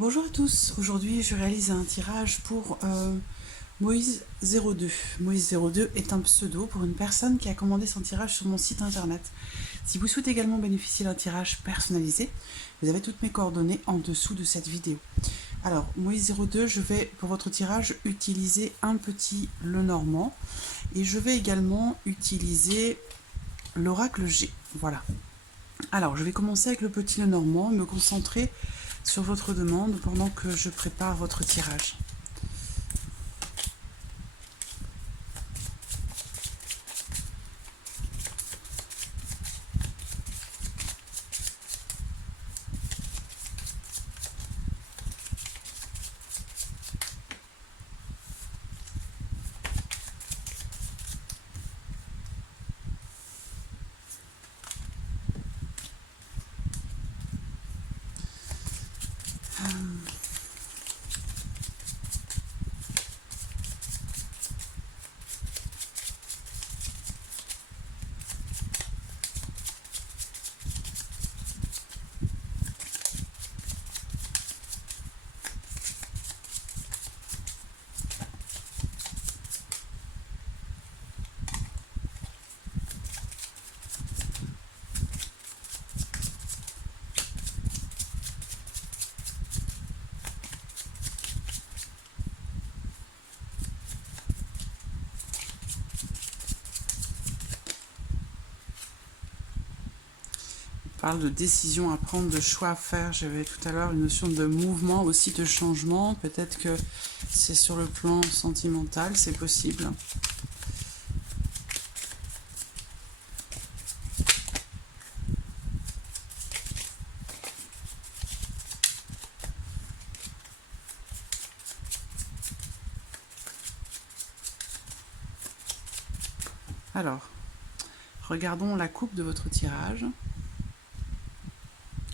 Bonjour à tous, aujourd'hui je réalise un tirage pour Moïse02. Moïse02 est un pseudo pour une personne qui a commandé son tirage sur mon site internet. Si vous souhaitez également bénéficier d'un tirage personnalisé, vous avez toutes mes coordonnées en dessous de cette vidéo. Alors Moïse02, je vais pour votre tirage utiliser un petit Lenormand et je vais également utiliser l'oracle G. Voilà. Alors je vais commencer avec le petit Lenormand, me concentrer sur votre demande pendant que je prépare votre tirage. Parle de décision à prendre, de choix à faire. J'avais tout à l'heure une notion de mouvement, aussi de changement. Peut-être que c'est sur le plan sentimental, c'est possible. Alors, regardons la coupe de votre tirage.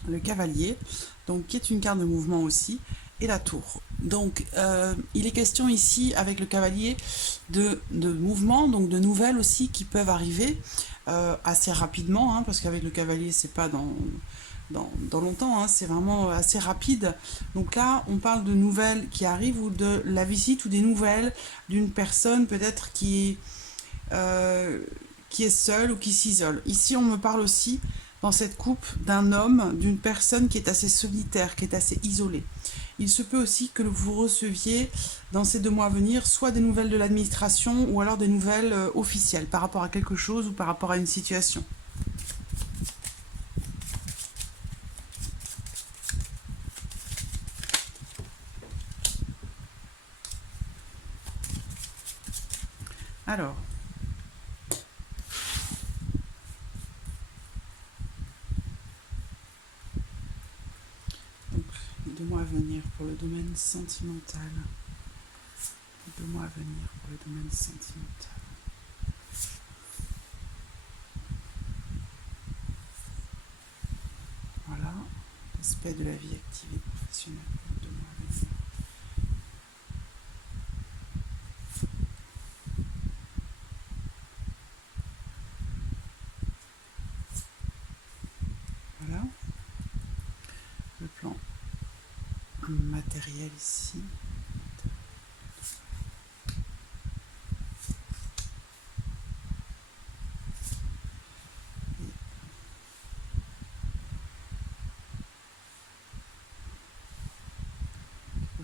Le cavalier, donc qui est une carte de mouvement aussi, et la tour. Donc il est question ici avec le cavalier de mouvement, donc de nouvelles aussi qui peuvent arriver assez rapidement, hein, parce qu'avec le cavalier c'est pas dans longtemps, hein, c'est vraiment assez rapide. Donc là on parle de nouvelles qui arrivent ou de la visite ou des nouvelles d'une personne peut-être qui est seule ou qui s'isole. Ici on me parle aussi dans cette coupe d'un homme, d'une personne qui est assez solitaire, qui est assez isolée. Il se peut aussi que vous receviez dans ces 2 mois à venir soit des nouvelles de l'administration ou alors des nouvelles officielles par rapport à quelque chose ou par rapport à une situation. Alors, donc, 2 mois à venir pour le domaine sentimental. 2 mois à venir pour le domaine sentimental. Voilà, aspect de la vie active et professionnelle pour 2 mois à venir. Voilà, le plan matériel ici.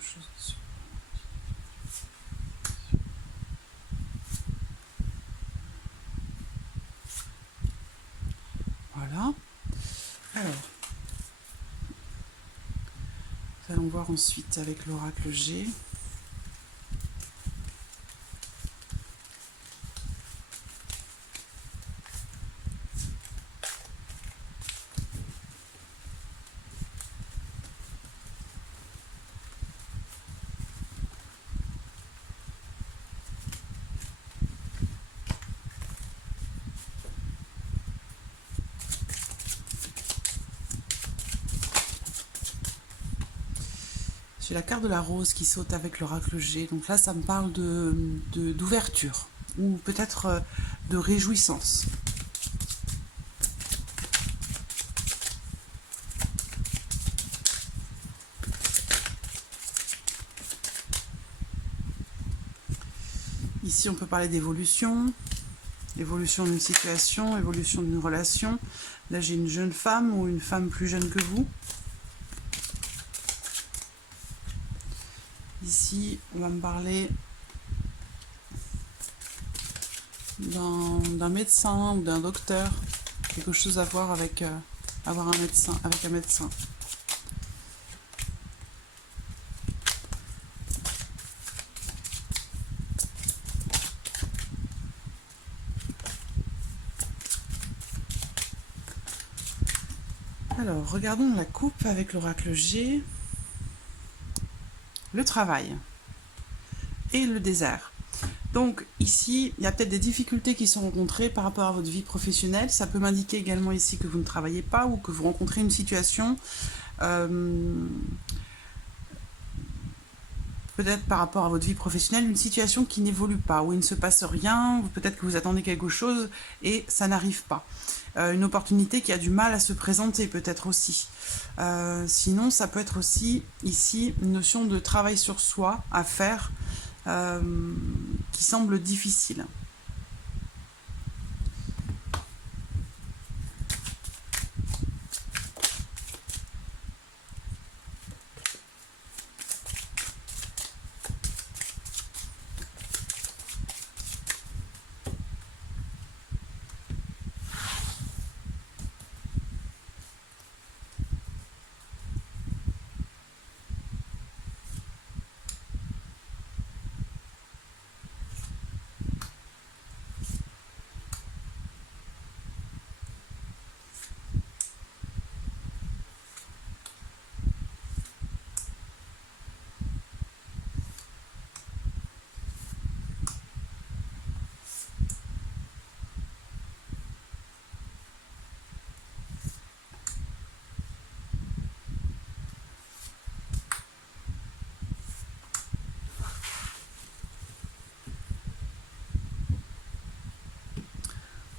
Chose dessus. Voilà. Alors, nous allons voir ensuite avec l'oracle G. J'ai la carte de la rose qui saute avec l'oracle G. Donc là, ça me parle d'ouverture ou peut-être de réjouissance. Ici, on peut parler d'évolution, évolution d'une situation, évolution d'une relation. Là, j'ai une jeune femme ou une femme plus jeune que vous. Ici, on va me parler d'un médecin ou d'un docteur. Quelque chose à voir avec avoir un médecin, avec un médecin. Alors, regardons la coupe avec l'oracle G. Le travail et le désert. Donc ici, il y a peut-être des difficultés qui sont rencontrées par rapport à votre vie professionnelle. Ça peut m'indiquer également ici que vous ne travaillez pas ou que vous rencontrez une situation peut-être par rapport à votre vie professionnelle, une situation qui n'évolue pas, où il ne se passe rien, ou peut-être que vous attendez quelque chose et ça n'arrive pas. Une opportunité qui a du mal à se présenter peut-être aussi. Sinon, ça peut être aussi ici une notion de travail sur soi à faire qui semble difficile.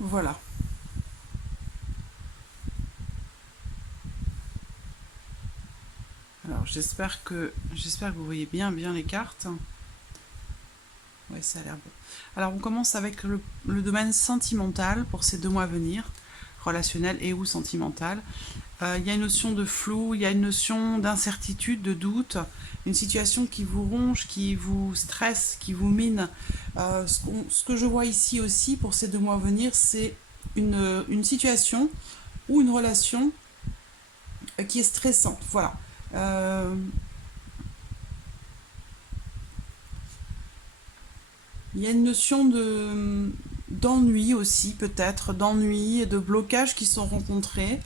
Voilà. Alors j'espère que vous voyez bien les cartes. Ouais, ça a l'air bon. Alors on commence avec le domaine sentimental pour ces 2 mois à venir, relationnel et ou sentimental. Il y a une notion de flou, il y a une notion d'incertitude, de doute, une situation qui vous ronge, qui vous stresse, qui vous mine. Ce que je vois ici aussi pour ces 2 mois à venir, c'est une situation ou une relation qui est stressante. Voilà. Il y a une notion d'ennui aussi, peut-être, d'ennui et de blocages qui sont rencontrés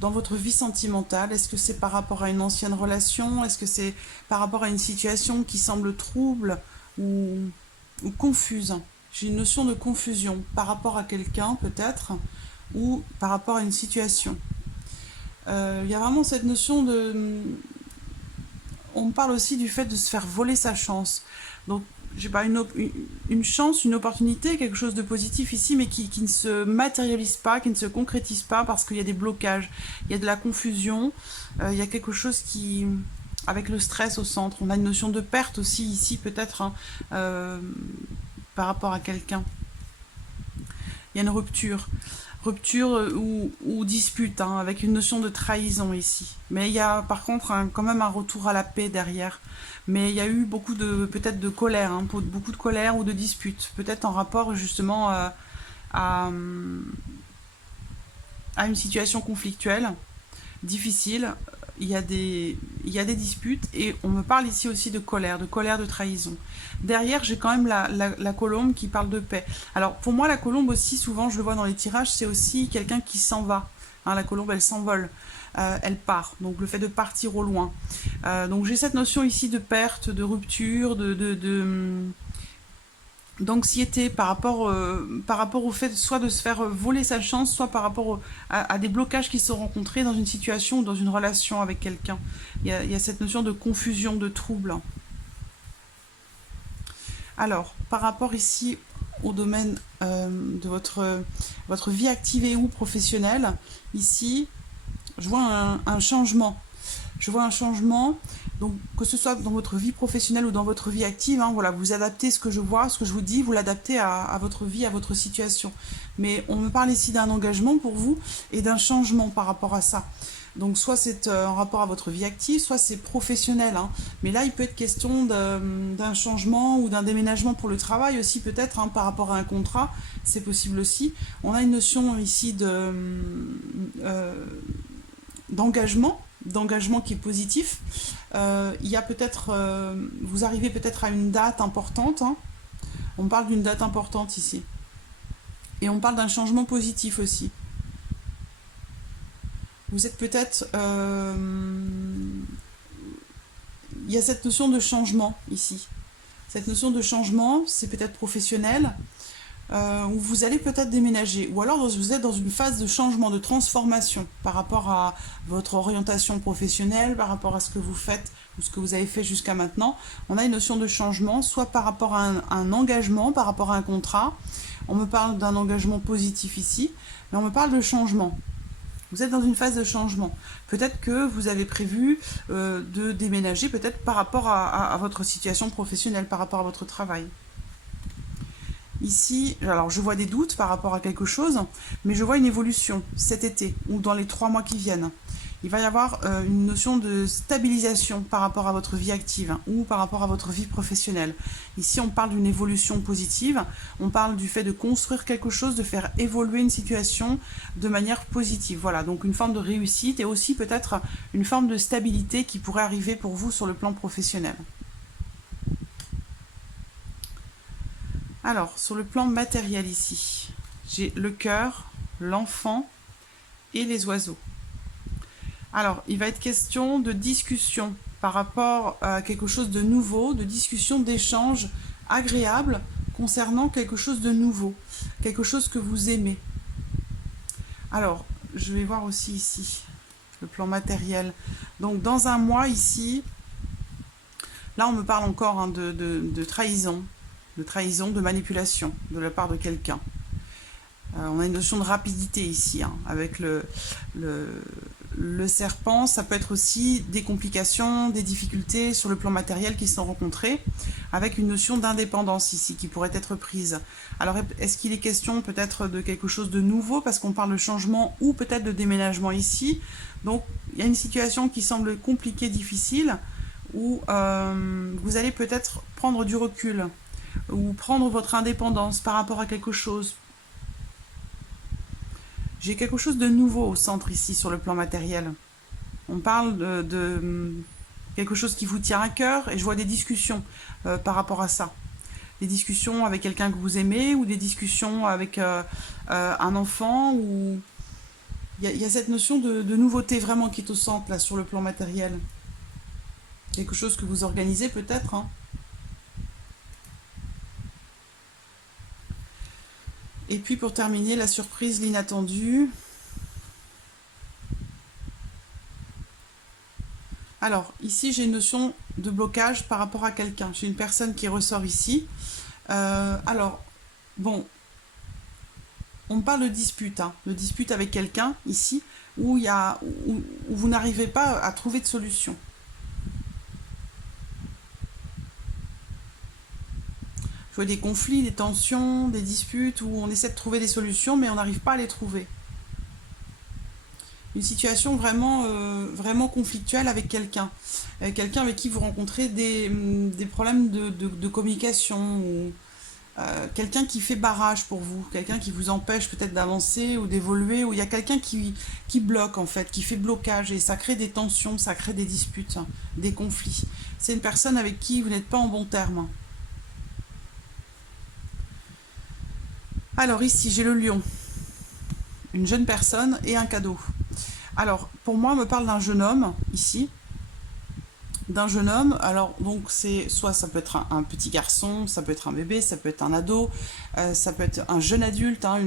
dans votre vie sentimentale. Est-ce que c'est par rapport à une ancienne relation? Est-ce que c'est par rapport à une situation qui semble trouble ou confuse? J'ai une notion de confusion par rapport à quelqu'un, peut-être, ou par rapport à une situation. Il y a vraiment cette notion de... On parle aussi du fait de se faire voler sa chance. Donc, j'ai pas une chance, une opportunité, quelque chose de positif ici, mais qui ne se matérialise pas, qui ne se concrétise pas parce qu'il y a des blocages, il y a de la confusion, il y a quelque chose qui... avec le stress au centre. On a une notion de perte aussi ici, peut-être, hein, par rapport à quelqu'un. Il y a une rupture ou dispute, hein, avec une notion de trahison ici. Mais il y a par contre quand même un retour à la paix derrière. Mais il y a eu beaucoup de peut-être de colère, hein, beaucoup de colère ou de dispute, peut-être en rapport justement à une situation conflictuelle, difficile. Il y a des disputes et on me parle ici aussi de colère, de trahison. Derrière, j'ai quand même la colombe qui parle de paix. Alors, pour moi, la colombe aussi, souvent, je le vois dans les tirages, c'est aussi quelqu'un qui s'en va. Hein, la colombe, elle s'envole, elle part. Donc, le fait de partir au loin. Donc, j'ai cette notion ici de perte, de rupture, d'anxiété par rapport au fait soit de se faire voler sa chance, soit par rapport à des blocages qui sont rencontrés dans une situation ou dans une relation avec quelqu'un. Il y a cette notion de confusion, de trouble. Alors, par rapport ici au domaine de votre vie active et ou professionnelle, ici, je vois un changement. Je vois un changement, donc que ce soit dans votre vie professionnelle ou dans votre vie active, hein, voilà, vous adaptez ce que je vois, ce que je vous dis, vous l'adaptez à votre vie, à votre situation. Mais on me parle ici d'un engagement pour vous et d'un changement par rapport à ça. Donc soit c'est en rapport à votre vie active, soit c'est professionnel, hein. Mais là, il peut être question d'un changement ou d'un déménagement pour le travail aussi, peut-être, hein, par rapport à un contrat, c'est possible aussi. On a une notion ici d'engagement qui est positif. Il y a peut-être, vous arrivez peut-être à une date importante, hein. On parle d'une date importante ici. Et on parle d'un changement positif aussi. Vous êtes peut-être... il y a cette notion de changement ici. Cette notion de changement, c'est peut-être professionnel, où vous allez peut-être déménager. Ou alors vous êtes dans une phase de changement, de transformation par rapport à votre orientation professionnelle, par rapport à ce que vous faites ou ce que vous avez fait jusqu'à maintenant. On a une notion de changement, soit par rapport à un engagement, par rapport à un contrat. On me parle d'un engagement positif ici, mais on me parle de changement. Vous êtes dans une phase de changement. Peut-être que vous avez prévu de déménager, peut-être par rapport à votre situation professionnelle, par rapport à votre travail. Ici, alors je vois des doutes par rapport à quelque chose, mais je vois une évolution cet été ou dans les 3 mois qui viennent. Il va y avoir une notion de stabilisation par rapport à votre vie active, hein, ou par rapport à votre vie professionnelle. Ici, on parle d'une évolution positive, on parle du fait de construire quelque chose, de faire évoluer une situation de manière positive. Voilà, donc une forme de réussite et aussi peut-être une forme de stabilité qui pourrait arriver pour vous sur le plan professionnel. Alors, sur le plan matériel ici, j'ai le cœur, l'enfant et les oiseaux. Alors, il va être question de discussion par rapport à quelque chose de nouveau, de discussion, d'échange agréable concernant quelque chose de nouveau, quelque chose que vous aimez. Alors, je vais voir aussi ici, le plan matériel. Donc, dans un mois ici, là on me parle encore, hein, de trahison, de manipulation de la part de quelqu'un. On a une notion de rapidité ici, hein, avec le serpent. Ça peut être aussi des complications, des difficultés sur le plan matériel qui sont rencontrées, avec une notion d'indépendance ici qui pourrait être prise. Alors est-ce qu'il est question peut-être de quelque chose de nouveau, parce qu'on parle de changement ou peut-être de déménagement ici. Donc il y a une situation qui semble compliquée, difficile, où vous allez peut-être prendre du recul, ou prendre votre indépendance par rapport à quelque chose. J'ai quelque chose de nouveau au centre ici sur le plan matériel. On parle de quelque chose qui vous tient à cœur et je vois des discussions par rapport à ça. Des discussions avec quelqu'un que vous aimez ou des discussions avec un enfant. Ou... Il y a cette notion de nouveauté vraiment qui est au centre là sur le plan matériel. Quelque chose que vous organisez peut-être, hein. Et puis pour terminer, la surprise, l'inattendu. Alors, ici, j'ai une notion de blocage par rapport à quelqu'un. J'ai une personne qui ressort ici. Alors, bon, on parle de dispute, hein, de dispute avec quelqu'un ici, où vous n'arrivez pas à trouver de solution. Je vois des conflits, des tensions, des disputes où on essaie de trouver des solutions mais on n'arrive pas à les trouver. Une situation vraiment, vraiment conflictuelle avec quelqu'un. Quelqu'un avec qui vous rencontrez des problèmes de communication ou quelqu'un qui fait barrage pour vous, quelqu'un qui vous empêche peut-être d'avancer ou d'évoluer, ou il y a quelqu'un qui bloque en fait, qui fait blocage et ça crée des tensions, ça crée des disputes, des conflits. C'est une personne avec qui vous n'êtes pas en bon terme. Alors ici, j'ai le lion, une jeune personne et un cadeau. Alors, pour moi, on me parle d'un jeune homme, ici, d'un jeune homme. Alors, donc, soit ça peut être un petit garçon, ça peut être un bébé, ça peut être un ado, ça peut être un jeune adulte, hein,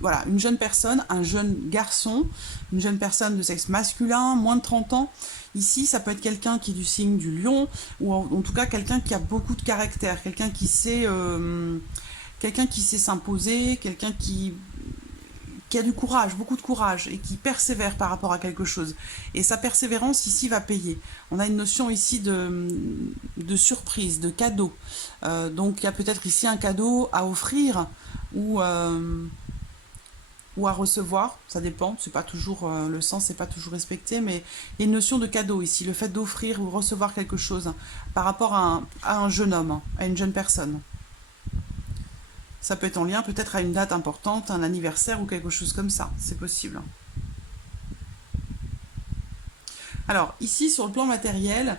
voilà, une jeune personne, un jeune garçon, une jeune personne de sexe masculin, moins de 30 ans. Ici, ça peut être quelqu'un qui est du signe du lion, ou en tout cas quelqu'un qui a beaucoup de caractère, quelqu'un qui sait s'imposer, quelqu'un qui qui a du courage, beaucoup de courage, et qui persévère par rapport à quelque chose. Et sa persévérance ici va payer. On a une notion ici de surprise, de cadeau. Donc il y a peut-être ici un cadeau à offrir ou à recevoir, ça dépend, c'est pas toujours, le sens n'est pas toujours respecté, mais il y a une notion de cadeau ici, le fait d'offrir ou recevoir quelque chose par rapport à un jeune homme, à une jeune personne. Ça peut être en lien peut-être à une date importante, un anniversaire ou quelque chose comme ça, c'est possible. Alors, ici, sur le plan matériel,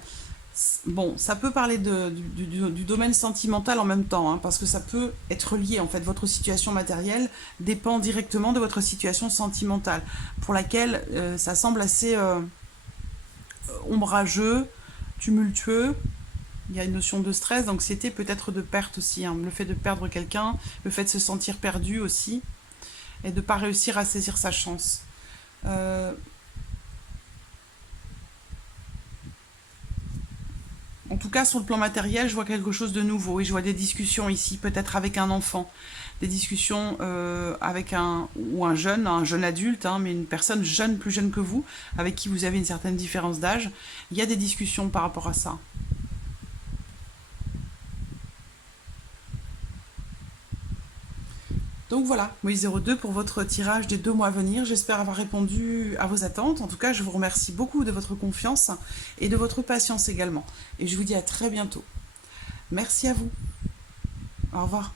bon, ça peut parler du domaine sentimental en même temps, hein, parce que ça peut être lié, en fait, votre situation matérielle dépend directement de votre situation sentimentale, pour laquelle ça semble assez ombrageux, tumultueux. Il y a une notion de stress, d'anxiété, peut-être de perte aussi, hein, le fait de perdre quelqu'un, le fait de se sentir perdu aussi, et de ne pas réussir à saisir sa chance. En tout cas, sur le plan matériel, je vois quelque chose de nouveau et je vois des discussions ici, peut-être avec un enfant, des discussions avec un jeune adulte, hein, mais une personne jeune, plus jeune que vous, avec qui vous avez une certaine différence d'âge. Il y a des discussions par rapport à ça. Donc voilà, Moïse 02 pour votre tirage des 2 mois à venir. J'espère avoir répondu à vos attentes. En tout cas, je vous remercie beaucoup de votre confiance et de votre patience également. Et je vous dis à très bientôt. Merci à vous. Au revoir.